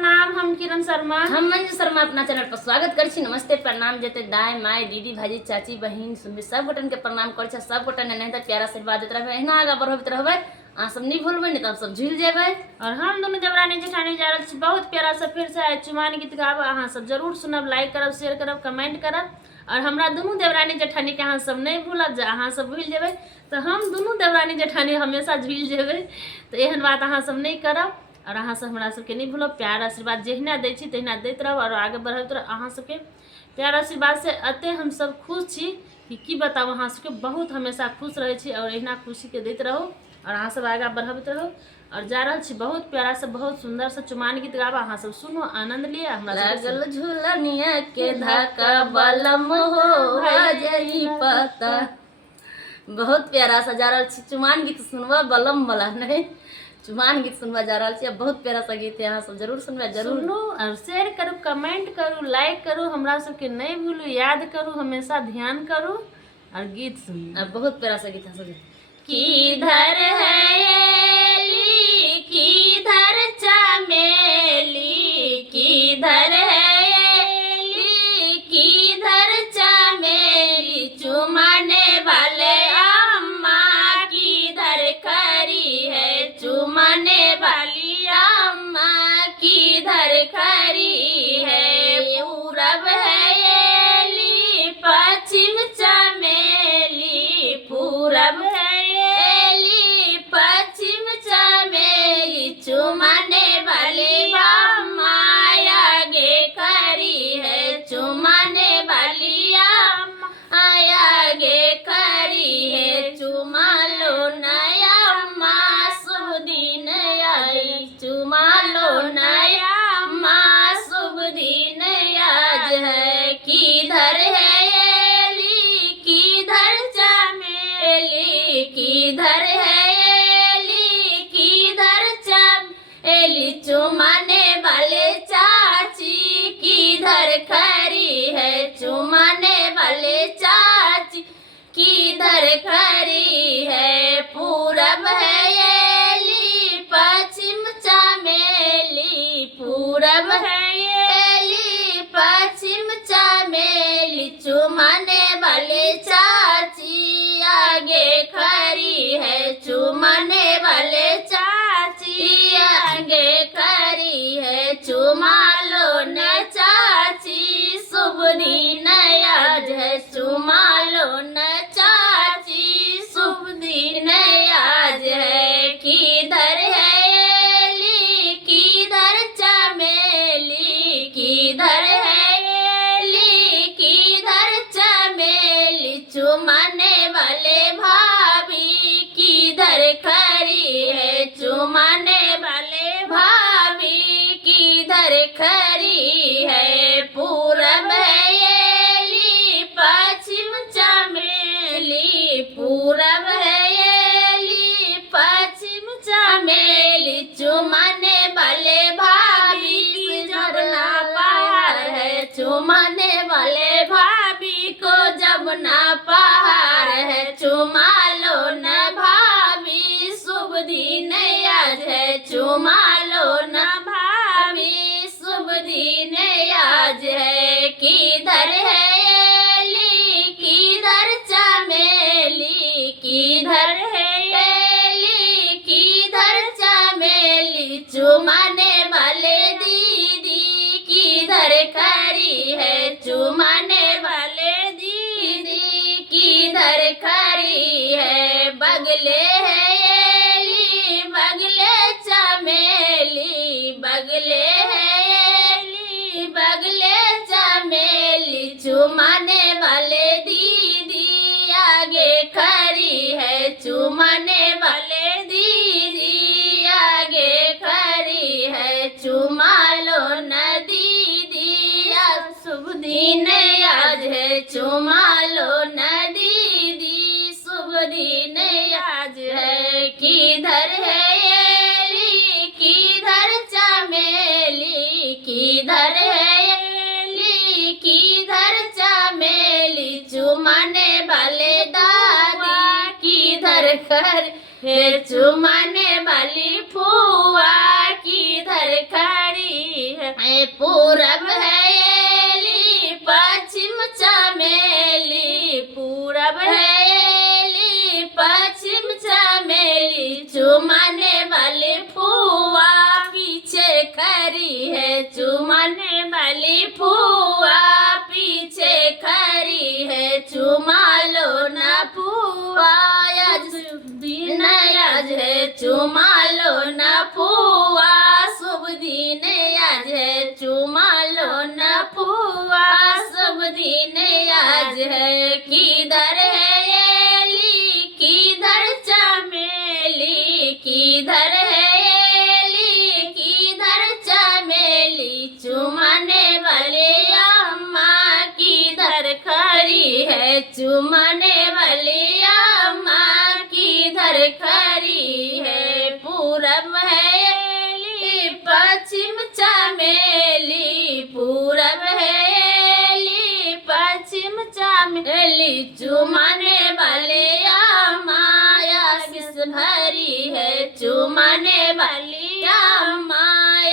प्रणाम। हम किरण शर्मा, हम मंजू शर्मा अपना चैनल पर स्वागत कर छी। नमस्ते प्रणाम जते दाई माई दीदी भाजी चाची बहिन सब गोटन के प्रणाम कर छी। सब गोटन ने तो प्यारा आशीर्वाद देते रहबे, एना आगा बढ़बत रहबे। अहाँ सब नहीं भूलबे नहीं तो सब झूल जेबे। और हम दोनों देवरानी जेठानी जा रहल छी बहुत प्यारा से फिर से चुमानी गीत गाब। अहाँ सब जरूर सुनब, लाइक करब, शेयर करब, कमेंट करब। और हमरा दोनों देवरानी जेठानी के अहाँ सब नहीं भूलब, जे अहाँ सब भूल जेबे तो हम दोनों देवरानी जेठानी हमेशा झूल जेबे। तो एहन बात अहाँ सब नहीं करब और अहाँ सब हमरा सबके नहीं भूलब। प्यार आशीर्वाद जहिना दै छी तहिना दैत रहब और आगे बढ़त रहब। अहाँ सबके प्यार आशीर्वाद से अते हम सब खुश छी कि की बताऊ। अहाँ सबके बहुत हमेशा खुश रहे छी और एहिना खुशी के दैत रहू और अहाँ सब आगे बढ़बत रहू। और जा रहल छी बहुत प्यारा से बहुत सुंदर से चुमान गीत गाबा। अहाँ सब सुनो, आनंद लिए। हमरा लागल झूलनिया के धक्का बलम हो जाई पता। बहुत प्यारा सा जा रहल छी चुमान गीत सुनवा, बलम वाला नहीं चुमान गीत सुनवा जा रहा है। बहुत प्यारा सा गीत है, यहाँ सब जरूर सुनवा, जरूर सुनो और शेयर करू, कमेंट करू, लाइक करू। हमरा सबके नहीं भूलू, याद करू, हमेशा ध्यान करू और गीत सुनो। बहुत प्यारा सा गीत है सब। किधर है एली, किधर चमेली, किधर है एली, किधर चमेली, चुमाने वाले अम्मा किधर खड़ी है, चुमाने वाली अम्मा किधर खड़ी है। पूरब है एली, पश्चिम चमेली, पूरब है एली, पश्चिम चमेली, चुमाने वाली अम्मा आगे खड़ी है, चुमाने वाली अम्मा आगे खड़ी है। चुमा लो नया अम्मा, शुभ दिन आई, चुमा लो नया अम्मा, शुभ दिन आज है। किधर है एली, किधर चमेली, किधर है एली, किधर चमेली, चुमाने वाले चाची किधर खड़ी है, चुमाने वाले चाची किधर खड़ी है। पूरब है एली, पश्चिम चमेली, पूरब है एली, पश्चिम चमेली, चुमाने वाले चाची आगे खड़ी है, चुमाने वाले चाची आगे खड़ी है। चुमा लो न चाची, शुभ दिन आज है, चुमा लो न चाची, शुभ दिन आज है। किधर है एली, किधर चमेली, किधर है एली, किधर चमेली, चुमाने वाले भाभी किधर खड़ी है, चुमाने वाले भाभी किधर खड़ी है। पूरब है एली, पश्चिम चमेली, पूरब है एली, पश्चिम चमेली, चुमाने वाले भाभी जब ना पार है, चुमाने वाले भाभी को जब ना पार है। चुमा लो न भाभी, शुभ दिन आज है, चुमा लो न भाभी, शुभ दिन आज है। किधर है एली, किधर चमेली, किधर है एली, किधर चमेली, चुमाने वाले दीदी किधर खड़ी है, चुमाने वाले दीदी किधर खड़ी है। बगले है एली, बगले चमेली, बगले है एली, बगले चमेली, चुमाने वाले दीदी आगे खड़ी है, चुमाने वाले दीदी आगे खड़ी है। चुमा लो न दीदी, आज शुभ दिन आज है, चुमा लो न दीदी, शुभ दिन आज है। किधर है एली, किधर चमेली, किधर है एली, किधर चमेली, चुमाने वाले दादी किधर कर है, चुमाने वाली फुआ किधर खड़ी पूरब है एली पश्चिम चमेली, पूरब है एली पश्चिम चमेली, चुमाने वाली फुआ पीछे खड़ी है, चुमाने वाली फुआ पीछे खड़ी है, चुमा लो ना फुआ आज दिन आज है, चुमा लो ना फुआ शुभ दिन आज है, चुमा लो ना फुआ शुभ दिन आज है। किधर है एली किधर चमेली, किधर है एली किधर चमेली, चुमाने वाले अम्मा किधर खड़ी है, चुमाने वाली अम्मा किधर खड़ी है। पूरब है एली पश्चिम चमेली, पूरब है एली पश्चिम चमेली, चुमाने वाले अम्मा आशीष भरी है, चुमाने वाली अम्मा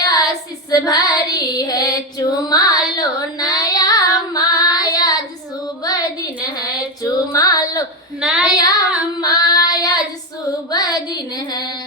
आशीष भरी है, चुमा लो नया माया आज शुभ दिन है, चुमा लो नया माया आज शुभ दिन है।